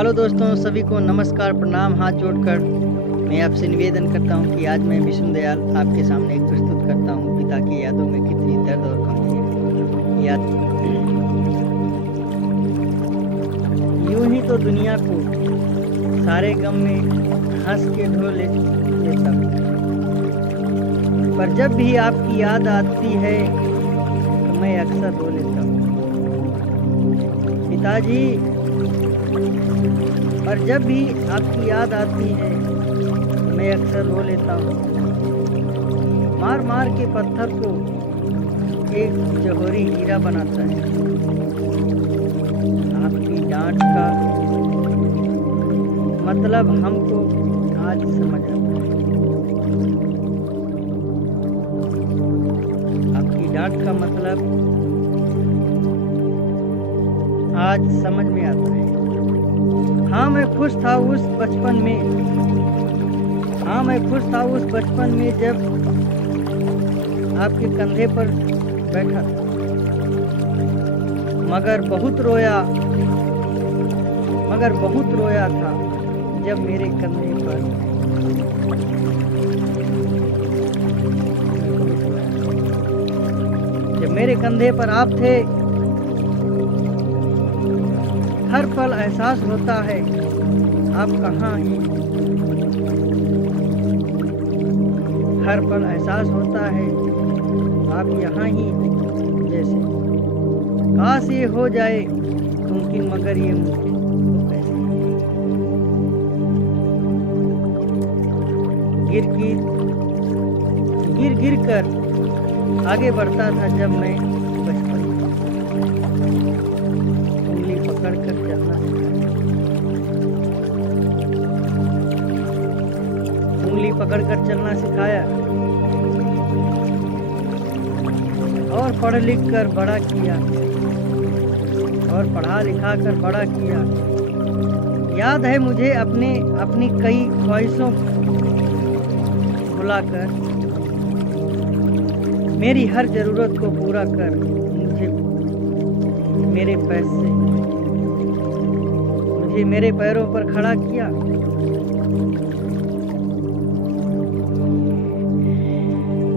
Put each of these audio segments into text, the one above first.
Hello दोस्तों, सभी को नमस्कार, प्रणाम, हाथ जोड़कर मैं आपसे निवेदन करता हूं कि आज मैं विष्णु दयाल आपके सामने एक प्रस्तुत करता हूं पिता की यादों में कितनी दर्द और कमी है। याद यूं ही तो दुनिया को सारे गम में हंस के ढो लेता हूं, पर जब भी आपकी याद आती है तो मैं अक्सर रो लेता हूं। पिताजी, पर जब भी आपकी याद आती है तो मैं अक्सर रो लेता हूँ। मार मार के पत्थर को एक जौहरी हीरा बनाता है। आपकी डांट का मतलब हमको आज समझ आता है। आपकी डांट का मतलब आज समझ में आता है। हाँ, मैं खुश था उस बचपन में जब आपके कंधे पर बैठा था, मगर बहुत रोया था जब मेरे कंधे पर आप थे। हर पल एहसास होता है आप कहाँ हैं। हर पल एहसास होता है आप यहाँ ही हैं। जैसे काश ये हो जाए मुमकिन, मगर ये मुमकिन तो कैसे। गिर कर आगे बढ़ता था जब मैं बचपन में। उंगली पकड़कर चलना सिखाया और पढ़ा लिखा कर बड़ा किया। याद है मुझे अपनी कई ख्वाहिशों भुलाकर, मेरी हर जरूरत को पूरा कर मुझे मेरे पैरों पर खड़ा किया।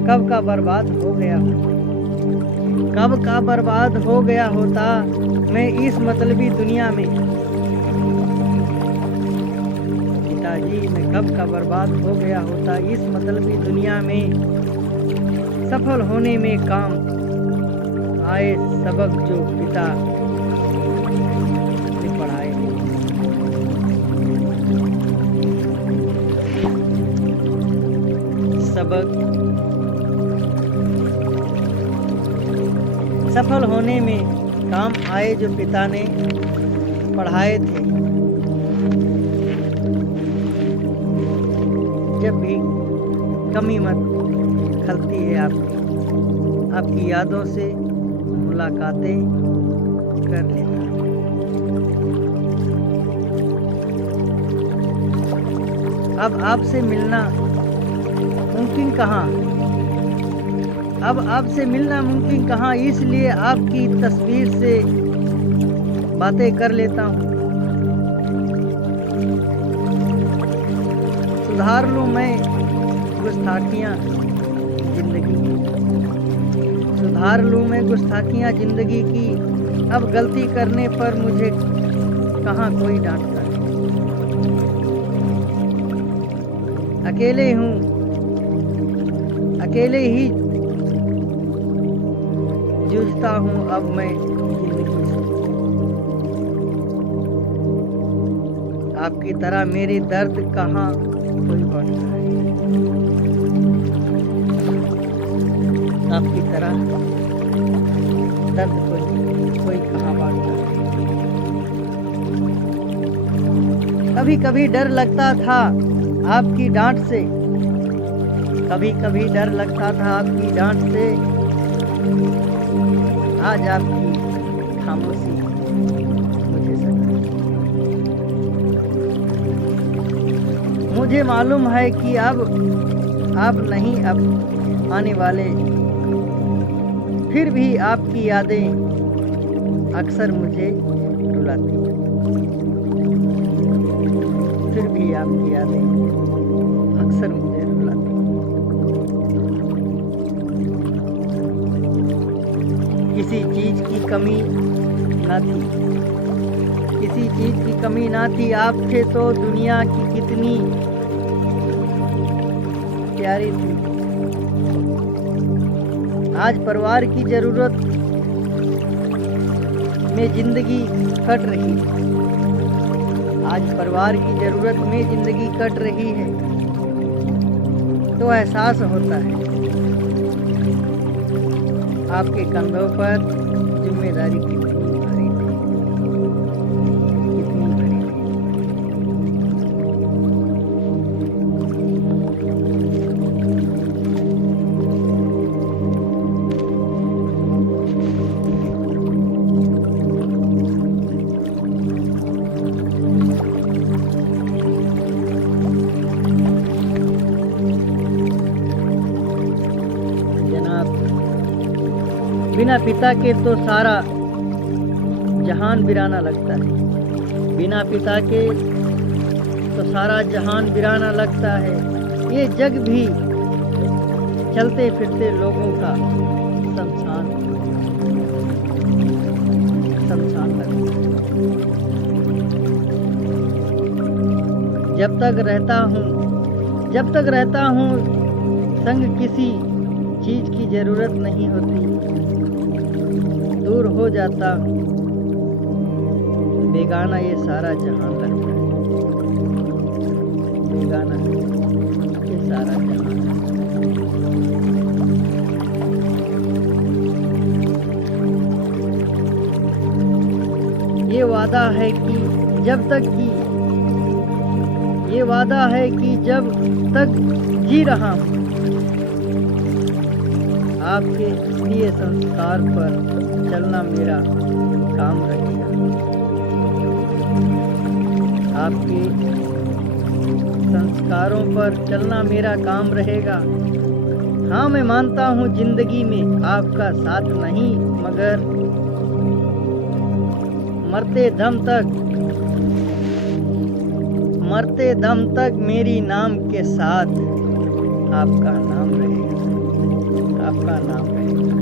कब का बर्बाद हो गया होता मैं इस मतलबी दुनिया में। पिताजी, मैं कब का बर्बाद हो गया होता इस मतलबी दुनिया में। सफल होने में काम आए सबक जो पिता ने पढ़ाए। सफल होने में काम आए जो पिता ने पढ़ाए थे। जब भी कमी मत खलती है आपकी यादों से मुलाकातें कर लेता। अब आपसे मिलना मुमकिन कहाँ, इसलिए आपकी तस्वीर से बातें कर लेता हूँ। सुधार लूँ मैं गुस्ताखियाँ जिंदगी की। अब गलती करने पर मुझे कहाँ कोई डांटता है। अकेले ही जूझता हूँ अब मैं जिंदगी से। आपकी तरह मेरे दर्द कहाँ कोई बांटता है। आपकी तरह दर्द कोई कहाँ बांटता है। कभी डर लगता था आपकी डांट से। आज आपकी खामोशी मुझे सताए। मुझे मालूम है कि अब आने वाले, फिर भी आपकी यादें अक्सर मुझे रुलाती हैं। भी आपकी यादें अक्सर मुझे रुलाती हैं। किसी चीज की कमी ना थी, किसी चीज की कमी ना थी, आप थे तो दुनिया की कितनी प्यारी थी। आज परिवार की जरूरत में जिंदगी कट रही है, आज परिवार की जरूरत में जिंदगी कट रही है, तो एहसास होता है आपके कंधों पर जिम्मेदारी कितनी भारी थी, कितनी भारी थी। बिना पिता के तो सारा जहान वीराना लगता है, बिना पिता के तो सारा जहान वीराना लगता है। ये जग भी चलते फिरते लोगों का शमशान शमशान लगता है। जब तक रहता हूँ संग किसी चीज की जरूरत नहीं होती, दूर हो जाता हूँ बेगाना ये सारा जहान लगता है, बेगाना ये सारा जहान। ये वादा है कि जब तक जी रहा हूँ, आपके लिए संस्कार पर चलना मेरा काम रहेगा, आपके संस्कारों पर चलना मेरा काम रहेगा। हाँ मैं मानता हूँ जिंदगी में आपका साथ नहीं, मगर मरते दम तक मेरी नाम के साथ आपका नाम रहेगा, आपका नाम रहेगा।